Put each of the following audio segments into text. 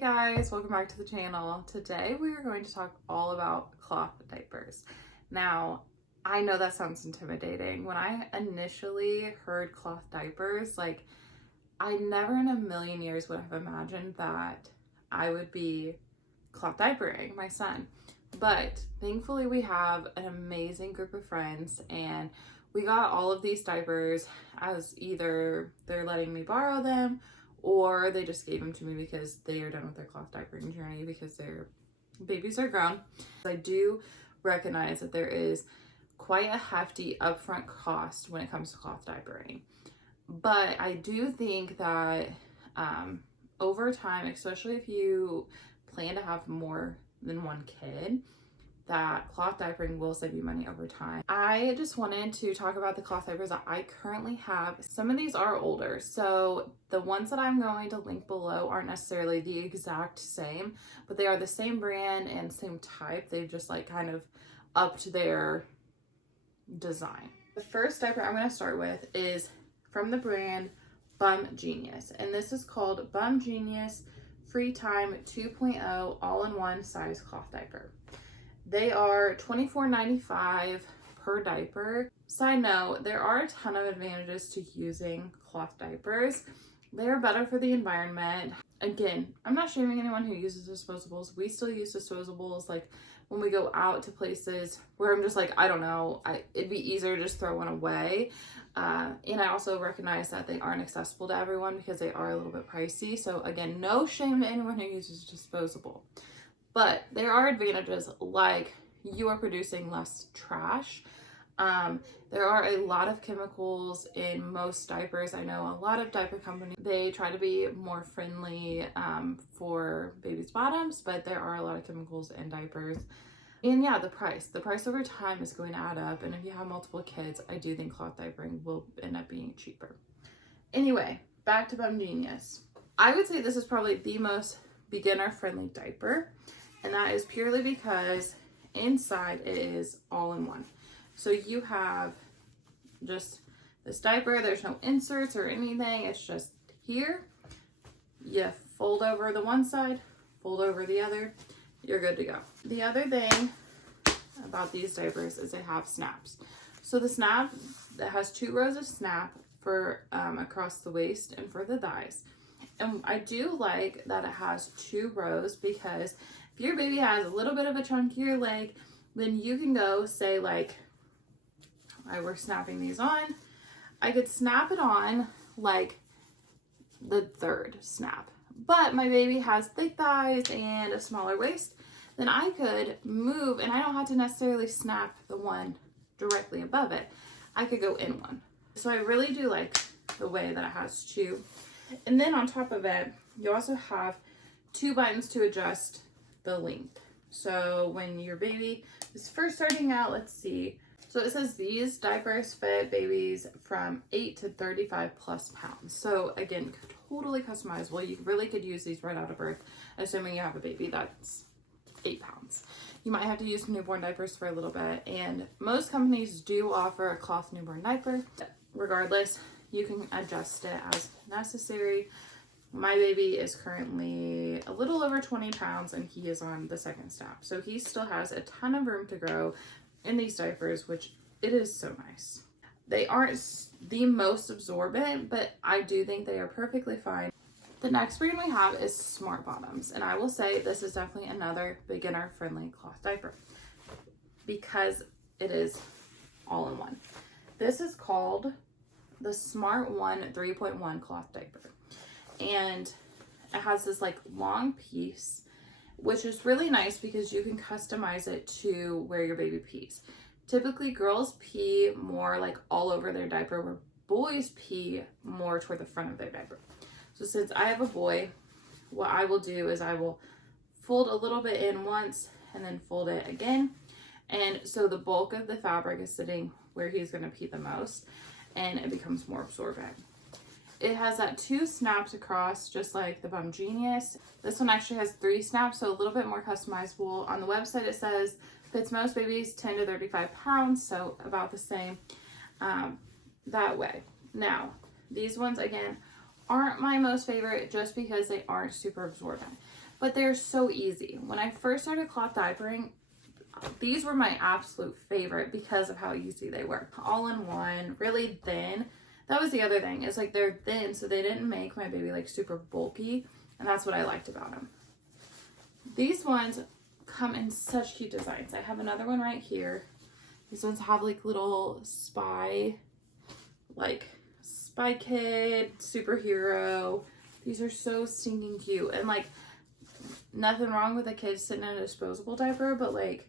guys, welcome back to the channel. Today we are going to talk all about cloth diapers. Now, I know that sounds intimidating. When I initially heard cloth diapers, I never in a million years would have imagined that I would be cloth diapering my son. But thankfully we have an amazing group of friends and we got all of these diapers as either they're letting me borrow them or they just gave them to me because they are done with their cloth diapering journey because their babies are grown. I do recognize that there is quite a hefty upfront cost when it comes to cloth diapering. But I do think that over time, especially if you plan to have more than one kid, that cloth diapering will save you money over time. I just wanted to talk about the cloth diapers that I currently have. Some of these are older, so the ones that I'm going to link below aren't necessarily the exact same, but they are the same brand and same type. They've just kind of upped their design. The first diaper I'm going to start with is from the brand Bum Genius, and this is called Bum Genius Free Time 2.0 all-in-one size cloth diaper. They are $24.95 per diaper. Side note, there are a ton of advantages to using cloth diapers. They are better for the environment. Again, I'm not shaming anyone who uses disposables. We still use disposables when we go out to places where I'm just I don't know, it'd be easier to just throw one away. And I also recognize that they aren't accessible to everyone because they are a little bit pricey. So again, no shame to anyone who uses disposable. But there are advantages like you are producing less trash. There are a lot of chemicals in most diapers. I know a lot of diaper companies, they try to be more friendly for babies' bottoms, but there are a lot of chemicals in diapers. And yeah, the price over time is going to add up. And if you have multiple kids, I do think cloth diapering will end up being cheaper. Anyway, back to Bum Genius. I would say this is probably the most beginner-friendly diaper. And that is purely because inside it is all in one. So you have just this diaper. There's no inserts or anything. It's just here. You fold over the one side, fold over the other. You're good to go. The other thing about these diapers is they have snaps. So the snap that has 2 rows of snap for across the waist and for the thighs. And I do like that it has 2 rows because if your baby has a little bit of a chunkier leg, then you can go say I were snapping these on. I could snap it on the 3rd snap. But my baby has thick thighs and a smaller waist, then I could move and I don't have to necessarily snap the one directly above it. I could go in one. So I really do like the way that it has 2. And then on top of it, you also have 2 buttons to adjust the length. So when your baby is first starting out, let's see. So it says these diapers fit babies from 8 to 35 plus pounds. So again, totally customizable. You really could use these right out of birth, assuming you have a baby that's 8 pounds. You might have to use newborn diapers for a little bit, and most companies do offer a cloth newborn diaper. Regardless, you can adjust it as necessary. My baby is currently a little over 20 pounds and he is on the 2nd snap. So he still has a ton of room to grow in these diapers, which it is so nice. They aren't the most absorbent, but I do think they are perfectly fine. The next brand we have is Smart Bottoms. And I will say this is definitely another beginner-friendly cloth diaper because it is all in one. This is called the Smart One 3.1 cloth diaper. And it has this long piece, which is really nice because you can customize it to where your baby pees. Typically girls pee more all over their diaper, where boys pee more toward the front of their diaper. So since I have a boy, what I will do is I will fold a little bit in once and then fold it again. And so the bulk of the fabric is sitting where he's going to pee the most, and it becomes more absorbent. It has that 2 snaps across, just like the Bum Genius. This one actually has 3 snaps, so a little bit more customizable. On the website, it says fits most babies 10 to 35 pounds, so about the same that way. Now, these ones, again, aren't my most favorite just because they aren't super absorbent. but they're so easy. When I first started cloth diapering, these were my absolute favorite because of how easy they were. All in one, really thin. That was the other thing, is like they're thin, so they didn't make my baby like super bulky, and that's what I liked about them. These ones come in such cute designs. I have another one right here. These ones have like little spy kid, superhero. These are so stinking cute, and like nothing wrong with a kid sitting in a disposable diaper, but like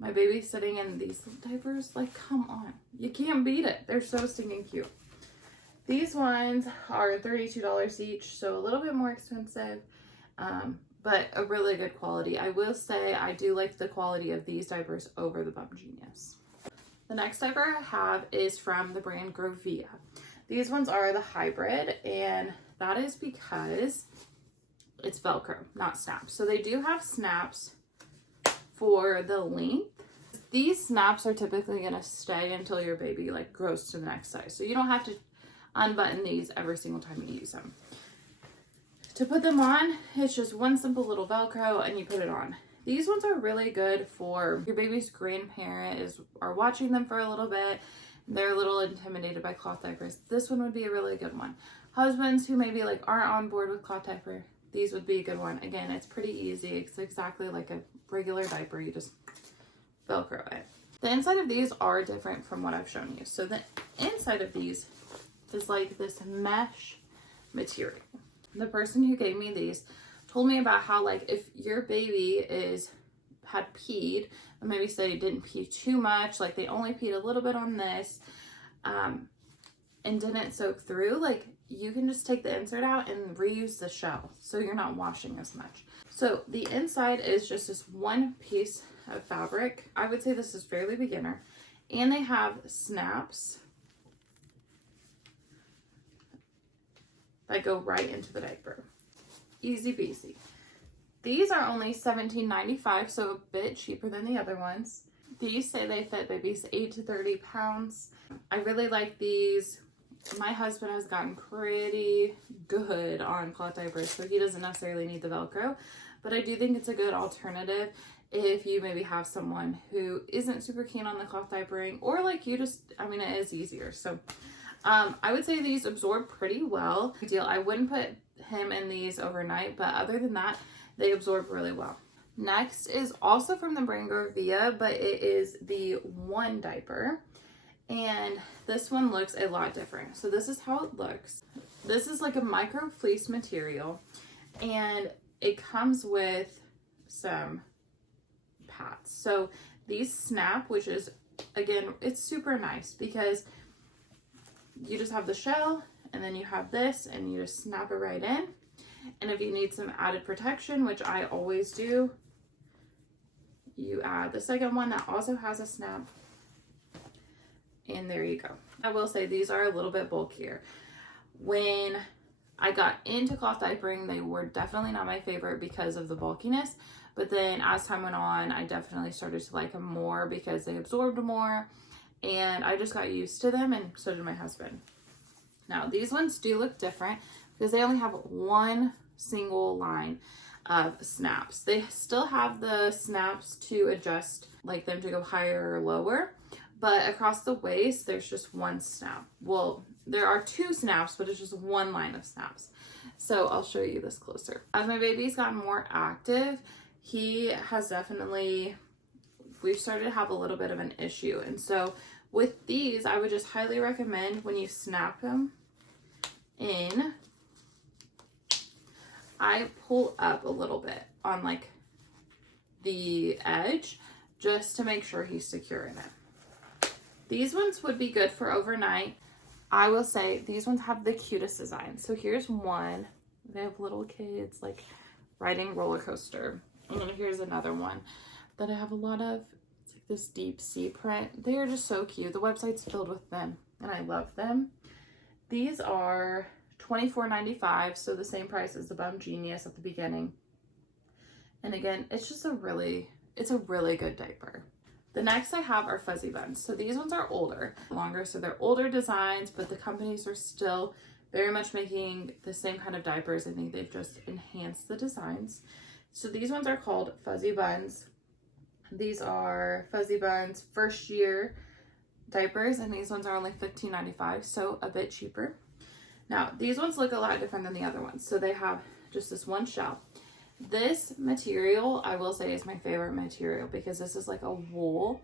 my baby sitting in these diapers, like come on, you can't beat it. They're so stinking cute. These ones are $32 each, so a little bit more expensive, but a really good quality. I will say I do like the quality of these diapers over the Bum Genius. The next diaper I have is from the brand Grovia. These ones are the hybrid, and that is because it's Velcro, not snaps. So they do have snaps for the length. These snaps are typically going to stay until your baby like grows to the next size. So you don't have to unbutton these every single time you use them. To put them on, it's just one simple little Velcro and you put it on. These ones are really good for your baby's grandparent are watching them for a little bit. They're a little intimidated by cloth diapers. This one would be a really good one. Husbands who maybe like aren't on board with cloth diaper, these would be a good one. Again, it's pretty easy. It's exactly like a regular diaper. You just Velcro it. The inside of these are different from what I've shown you. So the inside of these is like this mesh material. The person who gave me these told me about how like if your baby had peed, and maybe say they didn't pee too much, like they only peed a little bit on this, and didn't soak through, like you can just take the insert out and reuse the shell, so you're not washing as much. So the inside is just this one piece of fabric. I would say this is fairly beginner, and they have snaps that go right into the diaper. Easy peasy. These are only $17.95, so a bit cheaper than the other ones. These say they fit babies 8 to 30 pounds. I really like these. My husband has gotten pretty good on cloth diapers, so he doesn't necessarily need the Velcro, but I do think it's a good alternative if you maybe have someone who isn't super keen on the cloth diapering, or like you just, I mean, it is easier. So I would say these absorb pretty well. I wouldn't put him in these overnight, but other than that, they absorb really well. Next is also from the brand Grovia, but it is the One diaper. And this one looks a lot different. So this is how it looks. This is like a micro fleece material, and it comes with some pads. So these snap, which is, again, it's super nice because you just have the shell and then you have this and you just snap it right in. And if you need some added protection, which I always do, you add the second one that also has a snap, and there you go. I will say these are a little bit bulkier. When I got into cloth diapering, they were definitely not my favorite because of the bulkiness, but then as time went on, I definitely started to like them more because they absorbed more, and I just got used to them, and so did my husband. Now these ones do look different because they only have one single line of snaps. They still have the snaps to adjust, like them to go higher or lower, but across the waist there's just one snap. Well, there are two snaps, but it's just one line of snaps. So I'll show you this closer. As my baby's gotten more active, he has definitely, we've started to have a little bit of an issue. And so with these, I would just highly recommend when you snap them in, I pull up a little bit on like the edge just to make sure he's secure in it. These ones would be good for overnight. I will say these ones have the cutest design. So here's one. They have little kids like riding roller coaster. And then here's another one that I have a lot of. It's like this deep sea print. They are just so cute. The website's filled with them and I love them. These are $24.95, so the same price as the Bum Genius at the beginning. And again, it's just a really good diaper. The next I have are FuzziBunz. So these ones are older, longer, so they're older designs, but the companies are still very much making the same kind of diapers. I think they've just enhanced the designs. So these ones are called FuzziBunz. These are FuzziBunz first year diapers, and these ones are only $15.95, so a bit cheaper. Now, these ones look a lot different than the other ones. So they have just this one shell. This material, I will say, is my favorite material because this is like a wool,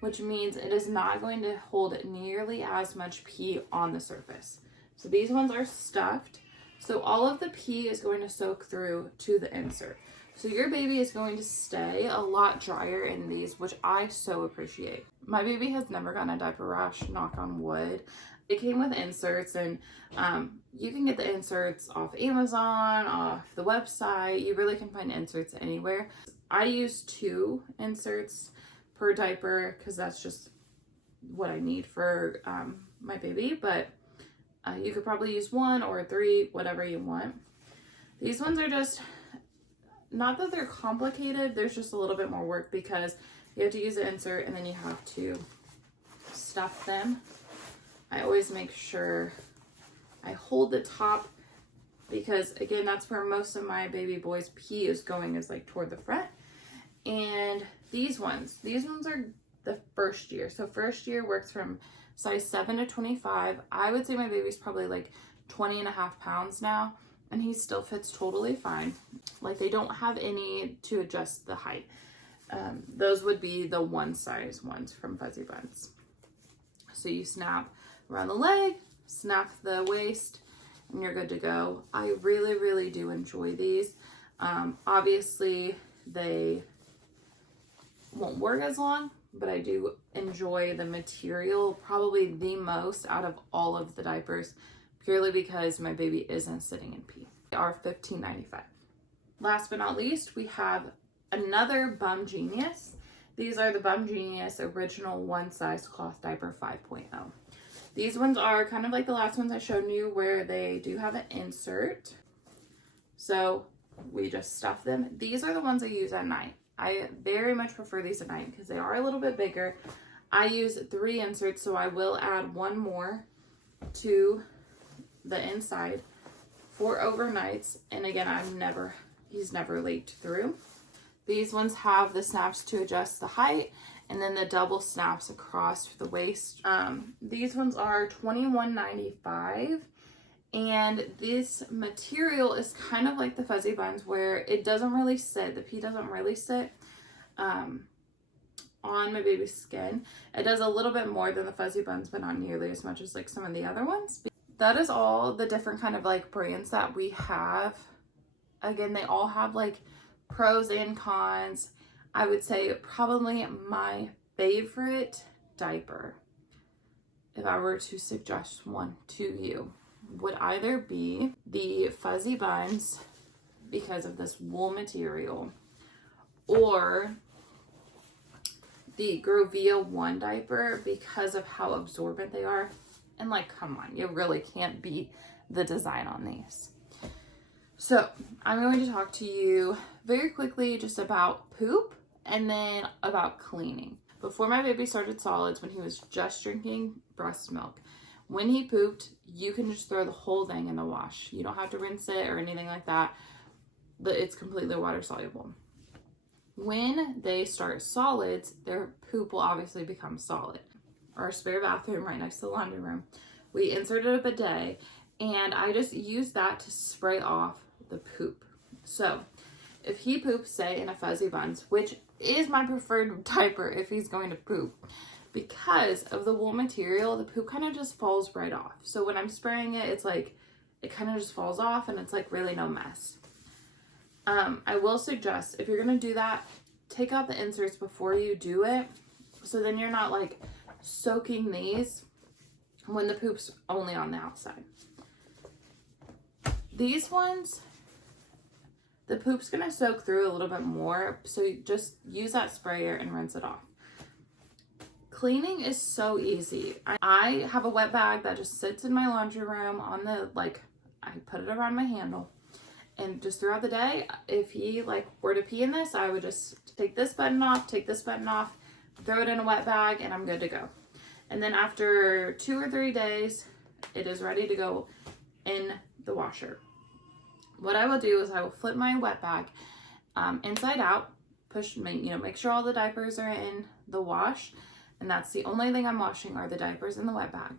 which means it is not going to hold nearly as much pee on the surface. So these ones are stuffed. So all of the pee is going to soak through to the insert. So your baby is going to stay a lot drier in these, which I so appreciate. My baby has never gotten a diaper rash, knock on wood. It came with inserts, and you can get the inserts off Amazon, off the website. You really can find inserts anywhere. I use 2 inserts per diaper because that's just what I need for my baby, but you could probably use 1 or 3, whatever you want. These ones are just, not that they're complicated, there's just a little bit more work because you have to use the insert and then you have to stuff them. I always make sure I hold the top because, again, that's where most of my baby boy's pee is going, is like toward the front. And these ones are the first year. So first year works from size 7 to 25. I would say my baby's probably like 20.5 pounds now, and he still fits totally fine. Like, they don't have any to adjust the height. Those would be the one size ones from FuzziBunz. So you snap around the leg, snap the waist, and you're good to go. I really, really do enjoy these. Obviously, they won't work as long, but I do enjoy the material probably the most out of all of the diapers, purely because my baby isn't sitting in pee. They are $15.95. Last but not least, we have another Bum Genius. These are the Bum Genius Original One Size Cloth Diaper 5.0. These ones are kind of like the last ones I showed you, where they do have an insert. So we just stuff them. These are the ones I use at night. I very much prefer these at night because they are a little bit bigger. I use 3 inserts, so I will add 1 more to the inside for overnights. And again, he's never leaked through. These ones have the snaps to adjust the height, and then the double snaps across the waist. These ones are $21.95, and this material is kind of like the FuzziBunz, where it doesn't really sit, the pee doesn't really sit on my baby's skin. It does a little bit more than the FuzziBunz, but not nearly as much as like some of the other ones. That is all the different kind of like brands that we have. Again, they all have like pros and cons. I would say probably my favorite diaper, if I were to suggest one to you, would either be the FuzziBunz because of this wool material, or the Grovia One diaper because of how absorbent they are. And like, come on, you really can't beat the design on these. So I'm going to talk to you very quickly just about poop and then about cleaning. Before my baby started solids, when he was just drinking breast milk, when he pooped, you can just throw the whole thing in the wash. You don't have to rinse it or anything like that. It's completely water soluble. When they start solids, their poop will obviously become solid. Our spare bathroom right next to the laundry room, we inserted a bidet, and I just use that to spray off the poop. So if he poops, say, in a FuzziBunz, which is my preferred diaper if he's going to poop, because of the wool material, the poop kind of just falls right off. So when I'm spraying it, it's like it kind of just falls off, and it's like really no mess. I will suggest, if you're gonna do that, take out the inserts before you do it, so then you're not like soaking these when the poop's only on the outside. These ones, the poop's gonna soak through a little bit more, so you just use that sprayer and rinse it off. Cleaning is so easy. I have a wet bag that just sits in my laundry room on the, like, I put it around my handle, and just throughout the day, if he like were to pee in this, I would just take this button off, throw it in a wet bag, and I'm good to go. And then after 2 or 3 days, it is ready to go in the washer. What I will do is I will flip my wet bag inside out, make sure all the diapers are in the wash, and that's the only thing I'm washing are the diapers in the wet bag.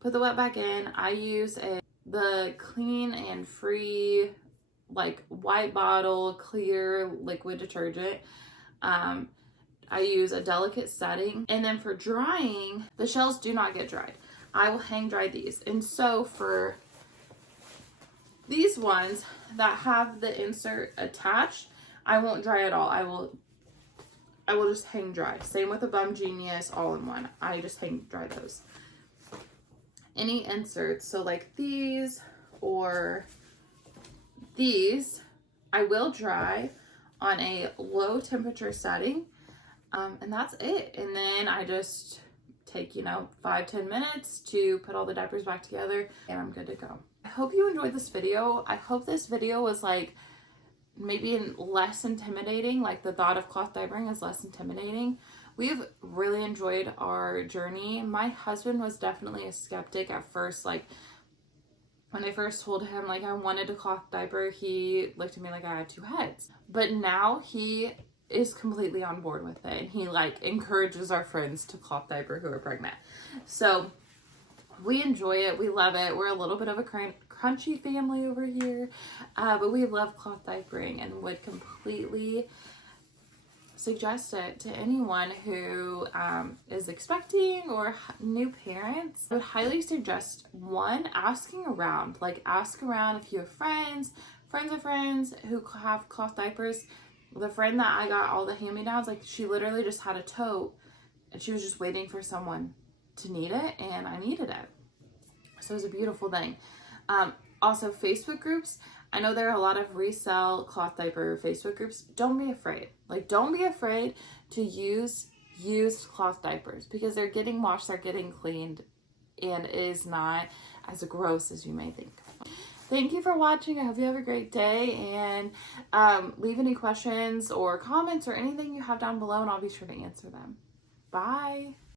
Put the wet bag in. I use the Clean and Free like white bottle clear liquid detergent. I use a delicate setting, and then for drying, the shells do not get dried. I will hang dry these, and so for these ones that have the insert attached, I won't dry at all. I will just hang dry. Same with the Bum Genius all-in-one. I just hang dry those. Any inserts, so like these or these, I will dry on a low temperature setting, and that's it. And then I just take 5-10 minutes to put all the diapers back together, and I'm good to go. I hope you enjoyed this video. I hope this video was like maybe less intimidating, like the thought of cloth diapering is less intimidating. We've really enjoyed our journey. My husband was definitely a skeptic at first. Like when I first told him like I wanted a cloth diaper, he looked at me like I had two heads. But now he is completely on board with it, and he like encourages our friends to cloth diaper who are pregnant. So we enjoy it. We love it. We're a little bit of a crunchy family over here, but we love cloth diapering and would completely suggest it to anyone who is expecting or new parents. I would highly suggest, one, asking around. Like ask around if you have friends of friends who have cloth diapers. The friend that I got all the hand-me-downs, like she literally just had a tote and she was just waiting for someone to need it, and I needed it. So it was a beautiful thing. Also, Facebook groups. I know there are a lot of resell cloth diaper Facebook groups. Don't be afraid. Like, don't be afraid to use used cloth diapers because they're getting washed, they're getting cleaned, and it is not as gross as you may think. Thank you for watching. I hope you have a great day, and leave any questions or comments or anything you have down below, and I'll be sure to answer them. Bye.